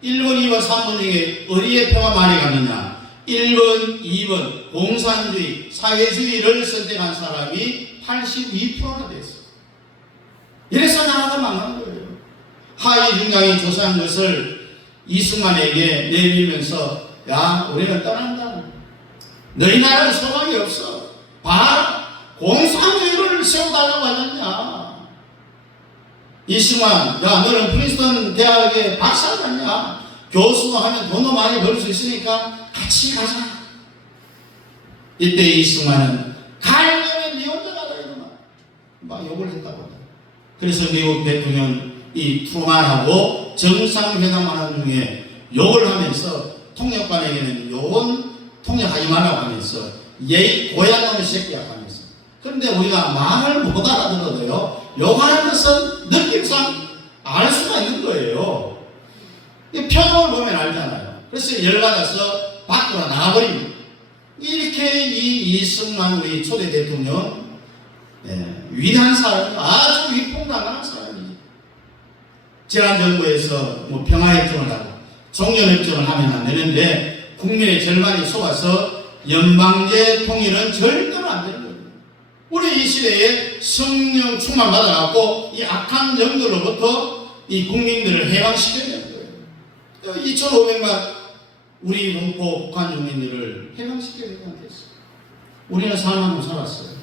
1번, 2번, 3번 중에 어디에 표가 많이 갔느냐? 1번, 2번 공산주의, 사회주의를 선택한 사람이 82%나 됐어요. 이래서 나라가 망한 거예요. 하이 중장이 조사한 것을 이승만에게 내밀면서, 야, 우리는 떠난다. 너희 나라는 소망이 없어. 봐, 공산주의를 세워달라고 하셨냐. 이승만, 야, 너는 프린스턴 대학에 박사 갔냐? 교수도 하면 돈도 많이 벌 수 있으니까 같이 가자. 이때 이승만은 가려면 니 혼자 가라 이러면 막 욕을 했다고. 그래서 미국 대통령 이 트루만하고 정상회담하는 중에 욕을 하면서 통역관에게는 욕은 통역하지 말라고 하면서 예의 고향놈의 새끼야 하면서. 그런데 우리가 말을 못 알아들어도요, 욕하는 것은 느낌상 알 수가 있는 거예요. 표정을 보면 알잖아요. 그래서 열받아서 밖으로 나가버립니다. 이렇게 이 이승만 우리 초대 대통령, 위대한 사람, 아주 위풍당한 사람이지. 지난 정부에서 뭐 평화협정을 하고 종전협정을 하면 안 되는데 국민의 절반이 속아서 연방제 통일은 절대로 안 되는 거예요. 우리 이 시대에 성령 충만 받아갖고 이 악한 영들로부터 이 국민들을 해방시켜야 되는 거예요. 2,500만 우리 동포 북한 주민들을 해방시켜야 되지 않겠어요? 우리는 삶을 살았어요.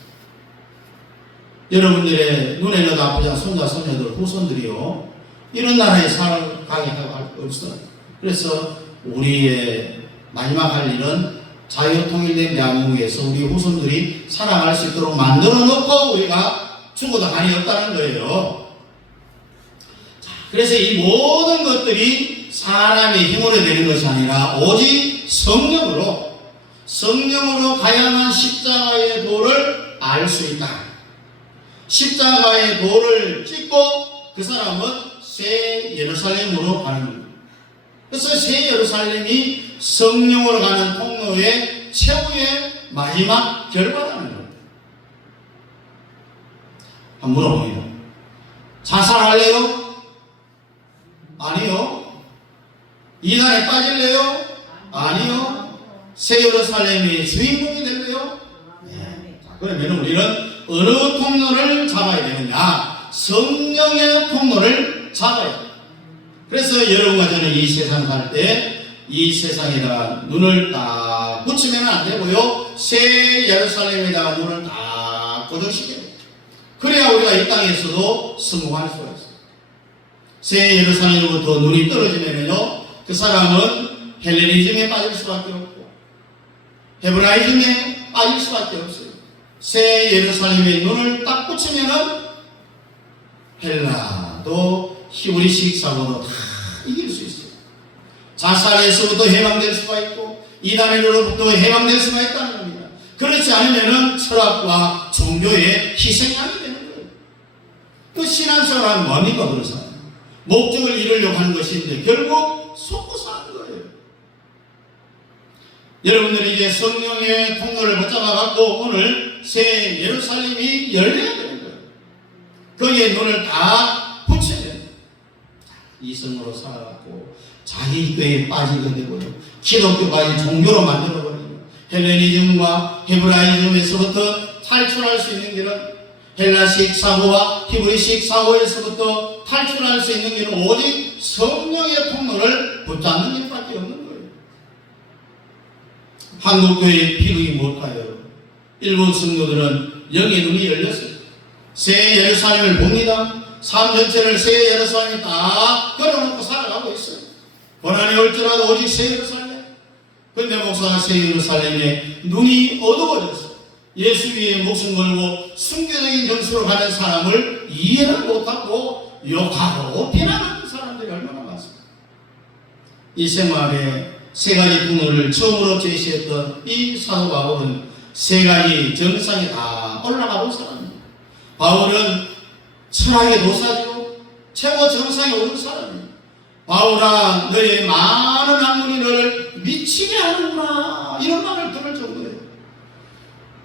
여러분들의 눈에는 아프지 않은 손자, 손녀들, 후손들이요, 이런 나라에 살아가게 할 수 없어요. 그래서 우리의 마지막 할 일은 자유통일된 대한민국에서 우리 후손들이 살아갈 수 있도록 만들어 놓고 우리가 죽어도 한이 없다는 거예요. 자, 그래서 이 모든 것들이 사람의 힘으로 되는 것이 아니라 오직 성령으로 가야만 십자가의 도를 알 수 있다. 십자가의 도를 찍고 그 사람은 새 예루살렘으로 가는 겁니다. 그래서 새 예루살렘이 성령으로 가는 통로의 최후의 마지막 결과라는 겁니다. 한번 물어봅니다. 자살할래요? 아니요. 이단에 빠질래요? 아니요. 새 예루살렘의 주인공이 될래요? 네. 자, 그러면 우리는 어느 통로를 잡아야 되느냐? 성령의 통로를 잡아야 돼요. 그래서 여러분과 저는 이 세상 살 때 이 세상에다가 눈을 딱 붙이면 안 되고요. 새 예루살렘에다가 눈을 딱 고정시켜야 돼요. 그래야 우리가 이 땅에서도 성공할 수가 있어요. 새 예루살렘으로부터 눈이 떨어지면요, 그 사람은 헬레니즘에 빠질 수밖에 없고 헤브라이즘에 빠질 수밖에 없어요. 새 예루살렘에 눈을 딱 붙이면은 헬라도 히브리식 사고도 다 이길 수 있어요. 자살에서부터 해방될 수가 있고 이단으로부터 해방될 수가 있다는 겁니다. 그렇지 않으면은 철학과 종교의 희생양이 되는 거예요. 그 신앙생활은 뭡니까? 그래서 목적을 이루려고 하는 것인데 결국 속고 사는 거예요. 여러분들이 이제 성령의 통로를 붙잡아 갖고 오늘 새 예루살렘이 열려야 되는 거예요. 거기에 눈을 다 붙이면 이성으로 살아갖고 자기 교회에 빠지게 되고요. 기독교가 종교로 만들어버리고 헬레니즘과 헤브라이즘에서부터 탈출할 수 있는 길은 헬라식 사고와 히브리식 사고에서부터 탈출할 수 있는 길은 오직 성령의 통로를 붙잡는 길밖에 없는 거예요. 한국교회의 비극이 뭘까요? 일본 성도들은 영의 눈이 열렸어요. 새 예루살렘을 봅니다. 삶 전체를 새 예루살렘이 다 걸어놓고 살아가고 있어요. 고난이 올지라도 오직 새 예루살렘. 근데 목사가 새 예루살렘에 눈이 어두워졌어요. 예수 위에 목숨 걸고 순교적인 정수로 가는 사람을 이해를 못하고 욕하고 비난하는 사람들이 얼마나 많습니까? 이 생활에 세 가지 통로를 처음으로 제시했던 이 사도 바울은 세 가지 정상에 다 올라가 본 사람입니다. 바울은 철학의 도사죠. 최고 정상에 오른 사람입니다. 바울아, 너의 많은 학문이 너를 미치게 하는구나, 이런 말을 들을 정도예요.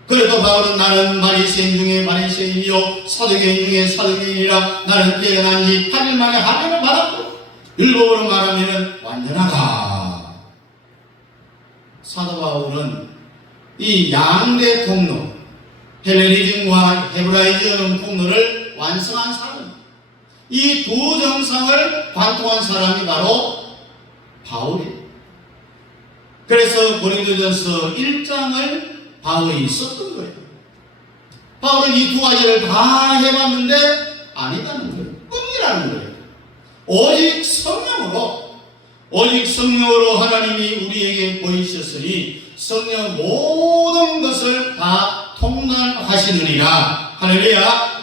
그래도 바울은 나는 바리새인 중에 바리새인이요 사두개인 중에 사두개인이라 나는 깨어난 지 8일 만에 하늘을 받았고 율법으로 말하면 완전하다. 사도 바울은 이 양대 통로, 헬레니즘과 헤브라이즘 통로를 완성한 사람입니다. 이 두 정상을 관통한 사람이 바로 바울이에요. 그래서 고린도전서 1장을 바울이 썼던 거예요. 바울은 이 두 가지를 다 해봤는데 아니다는 거예요. 꿈이라는 거예요. 오직 성령으로 하나님이 우리에게 보이셨으니 성령 모든 것을 다 통달하시느니라. 할렐루야.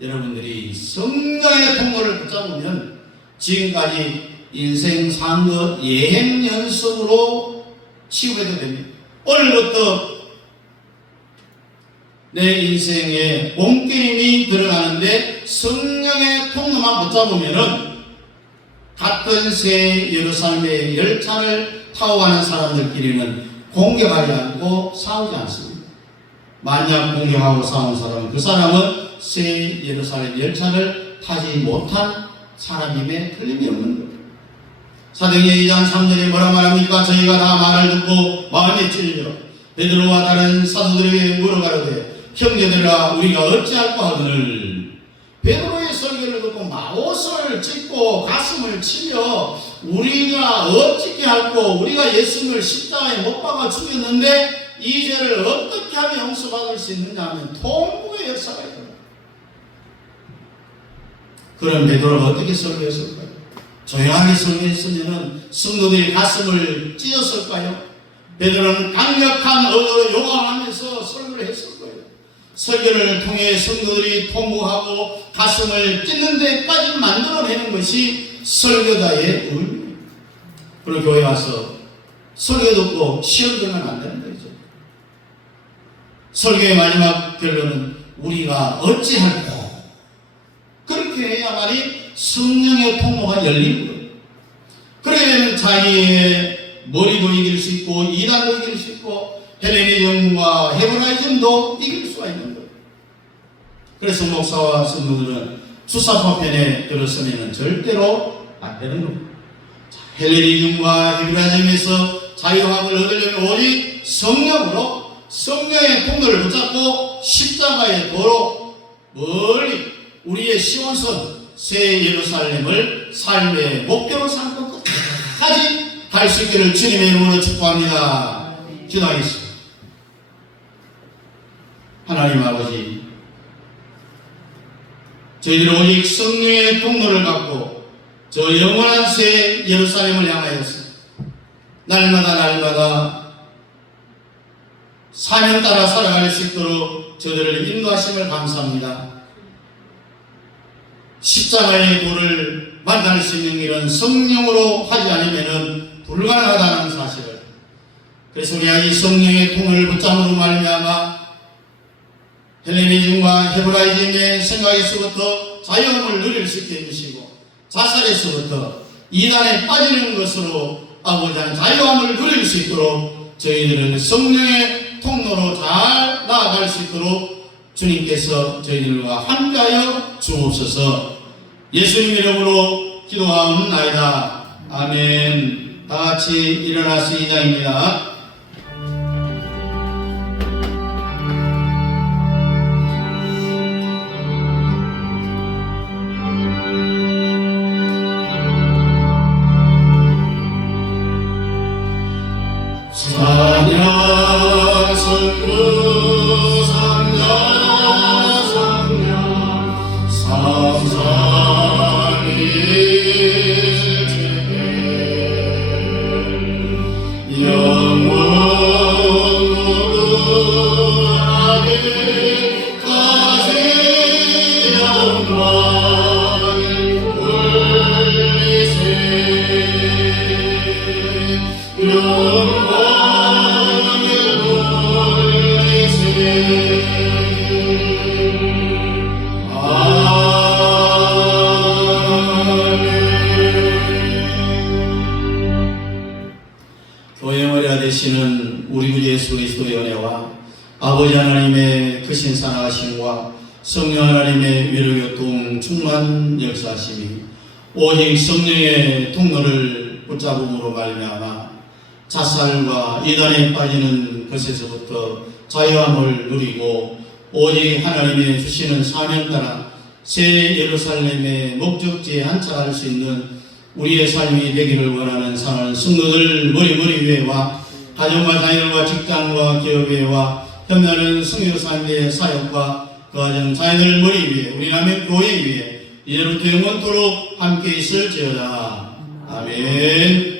여러분들이 성령의 통로를 붙잡으면 지금까지 인생 산 것 예행 연습으로 치유해도 됩니다. 오늘부터 내 인생에 몸게임이 들어가는데 성령의 통로만 붙잡으면은 같은 새 예루살렘의 열차를 타고 가는 사람들끼리는 공격하지 않고 싸우지 않습니다. 만약 공격하고 싸운 사람은 그 사람은 새 예루살렘 열차를 타지 못한 사람임에 틀림이 없는 거예요. 사도행전 2장 3절에 뭐라 말합니까? 저희가 다 말을 듣고 마음에 찔려 베드로와 다른 사도들에게 물어가로되 형제들아 우리가 어찌할까 하거늘 베드로의 설교를 듣고 마옷을 찢고 가슴을 치며 우리가 어찌게 할꼬 우리가 예수님을 십자가에 못 박아 죽였는데 이 죄를 어떻게 하면 용서받을 수 있느냐 하면 통곡의 역사가 있다. 그럼 베드로가 어떻게 설교했을까요? 조용하게 설교했으면 성도들이 가슴을 찢었을까요? 베드로는 강력한 언어로 요강하면서 설교를 했을 거예요. 설교를 통해 성도들이 통곡하고 가슴을 찢는 데까지 만들어내는 것이 설교자의 의미입니다. 그리고 교회 와서 설교 듣고 시험 들면 안 되는 거죠. 설교의 마지막 결론은 우리가 어찌할꼬 그렇게 해야만이 성령의 통로가 열리는 거예요. 그러면 자기의 머리도 이길 수 있고 이단도 이길 수 있고 헬레니즘과 헤브라이즘도 이길 수가 있는 거예요. 그래서 목사와 성도들은 주사파편에 들었으면 절대로 안 되는 겁니다. 헬레니즘과 헤브라즘에서 자유함을 얻으려면 오직 성령으로, 성령의 통로를 붙잡고 십자가의 도로 멀리 우리의 시온성 새 예루살렘을 삶의 목표로 삼고 끝까지 갈 수 있기를 주님의 이름으로 축복합니다. 기도하겠습니다. 하나님 아버지, 저희들은 오직 성령의 통로를 갖고 저 영원한 새 예루살렘을 향하여서 날마다 사명 따라 살아갈 수 있도록 저들을 인도하심을 감사합니다. 십자가의 도를 만날 수 있는 일은 성령으로 하지 않으면 불가능하다는 사실을, 그래서 우리가 이 성령의 통을 붙잡음으로 말미암아 헬레니즘과 헤브라이즘의 생각에서부터 자유함을 누릴 수 있게 해주시고, 자살에서부터 이단에 빠지는 것으로 아버지의 자유함을 누릴 수 있도록 저희들은 성령의 통로로 잘 나아갈 수 있도록 주님께서 저희들과 함께하여 주옵소서. 예수님 이름으로 기도하옵나이다. 아멘. 다 같이 일어나서 이장입니다. 되시는 우리 구 예수 그리스도의 은혜와 아버지 하나님의 크신 사랑하심과 성령 하나님의 위로교통 충만 역사하심이 오직 성령의 통로를 붙잡음으로 말미암아 자살과 이단에 빠지는 것에서부터 자유함을 누리고 오직 하나님의 주시는 사명 따라 새 예루살렘의 목적지에 안착할 수 있는 우리의 삶이 되기를 원하는 사랑하는 성도들 머리 위에와 가정과 자녀들과 직장과 기업에와 협력하는 성교 삶의 사역과 그 가정 자녀들 머리 위에 우리 남의 교회 위에 이제부터 영원토록 함께 있을지어다. 아멘.